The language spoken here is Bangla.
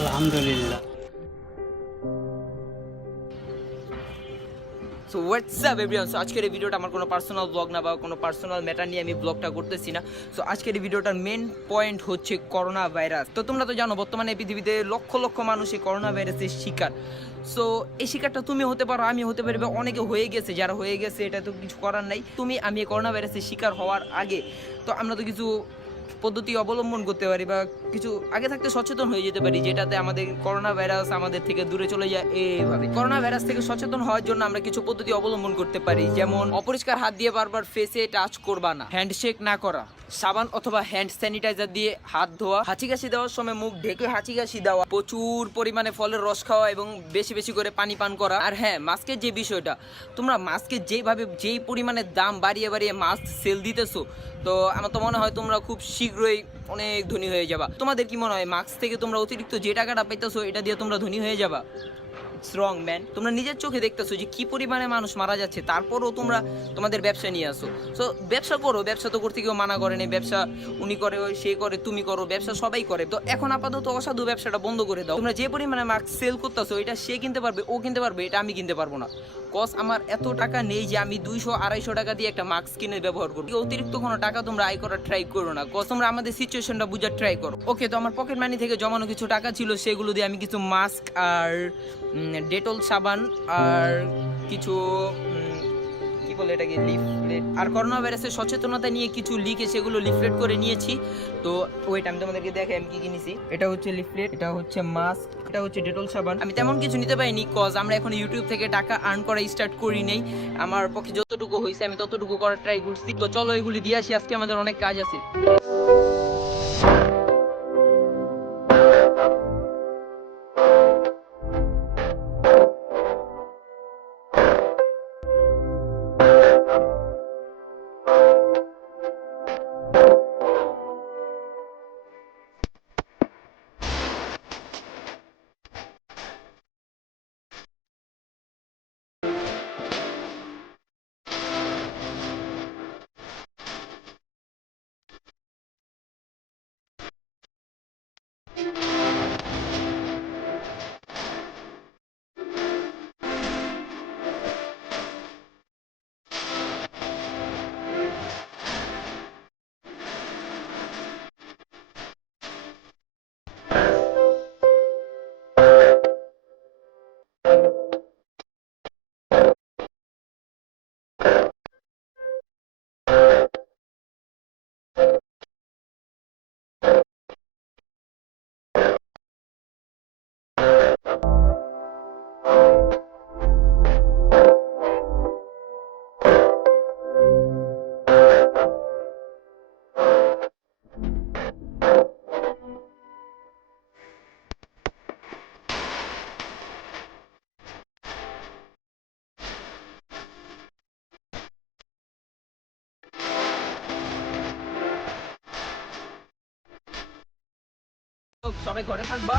আলহামদুলিল্লাহ। So what's up everyone. So আজকের এই ভিডিওটা আমার কোনো পার্সোনাল ব্লগ না বা কোনো পার্সোনাল ম্যাটার নিয়ে আমি ব্লগটা করতেছি না। সো আজকের এই ভিডিওটার মেন পয়েন্ট হচ্ছে করোনা ভাইরাস। তো তোমরা তো জানো বর্তমানে পৃথিবীতে লক্ষ লক্ষ মানুষ এই করোনা ভাইরাসের শিকার। সো এই শিকারটা তুমি হতে পারো, আমি হতে পারি, বা অনেকে হয়ে গেছে। যারা হয়ে গেছে এটা তো কিছু করার নাই। তুমি আমি এই করোনা ভাইরাসের শিকার হওয়ার আগে তো আমরা তো কিছু পদ্ধতি অবলম্বন করতে পারি বা কিছু আগে থাকতে সচেতন হয়ে যেতে পারি, যেটাতে আমাদের করোনা ভাইরাস আমাদের থেকে দূরে চলে যায়। এইভাবে করোনা ভাইরাস থেকে সচেতন হওয়ার জন্য আমরা কিছু পদ্ধতি অবলম্বন করতে পারি, যেমন অপরিষ্কার হাত দিয়ে বারবার ফেসে টাচ করবা না, হ্যান্ডশেক না করা, সাবান অথবা হ্যান্ড স্যানিটাইজার দিয়ে হাত ধোয়া, হাঁচি কাশি দেওয়ার সময় মুখ ঢেকে হাঁচি কাশি দেওয়া, প্রচুর পরিমাণে ফলের রস খাওয়া এবং বেশি বেশি করে পানি পান করা। আর হ্যাঁ, মাস্কের যে বিষয়টা, তোমরা মাস্কের যেই পরিমাণে দাম বাড়িয়ে বাড়িয়ে মাস্ক সেল দিতেছো, তো আমার তো মনে হয় তোমরা খুব শীঘ্রই অনেক ধনী হয়ে যাবা। তোমাদের কি মনে হয় মাস্ক থেকে তোমরা অতিরিক্ত যে টাকাটা পাইতেছো এটা দিয়ে তোমরা ধনী হয়ে যাবা? স্ট্রং ম্যান, তোমরা নিজের চোখে দেখতেছো যে কি পরিমাণে মানুষ মারা যাচ্ছে, তারপরও তোমরা তোমাদের ব্যবসা নিয়ে আসো। সো ব্যবসা করো, ব্যবসা তো করতে কেউ মানা করেনি। ব্যবসা উনি করে, সে করে, তুমি করো, ব্যবসা সবাই করে। তো এখন আপাতত অসাধু ব্যবসাটা বন্ধ করে দাও। তোমরা যে পরিমাণে মাস্ক সেল করতেছো এটা সে কিনতে পারবে, ও কিনতে পারবে, এটা আমি কিনতে পারবো না। কজ আমার এত টাকা নেই যে আমি 200-250 টাকা দিয়ে একটা মাস্ক কিনে ব্যবহার করবো। অতিরিক্ত কোনো টাকা তোমরা আয় করার ট্রাই করো না, কজ তোমরা আমাদের সিচুয়েশনটা বুঝার ট্রাই করো। ওকে, তো আমার পকেট মানি থেকে জমানো কিছু টাকা ছিল, সেগুলো দিয়ে আমি কিছু মাস্ক আর ডেটল সাবান আর কিছু কি বলে এটাকে, লিফলেট আর করোনা ভাইরাসের সচেতনতা নিয়ে কিছু লিখে সেগুলো লিফলেট করে নিয়েছি। তো ওয়েট, আমি তোমাদেরকে দেখাই আমি কি কি নিয়েছি। এটা হচ্ছে লিফলেট, এটা হচ্ছে মাস্ক, এটা হচ্ছে ডেটল সাবান। আমি তেমন কিছু নিতে পারিনি, কজ আমরা এখন ইউটিউব থেকে টাকা আর্ন করা স্টার্ট করি নেই। আমার পক্ষে যতটুকু হয়েছে আমি ততটুকু করার ট্রাই করছি। তো চলো এগুলি দিয়ে আসি, আজকে আমাদের অনেক কাজ আছে। সবাই ঘরে থাকবা।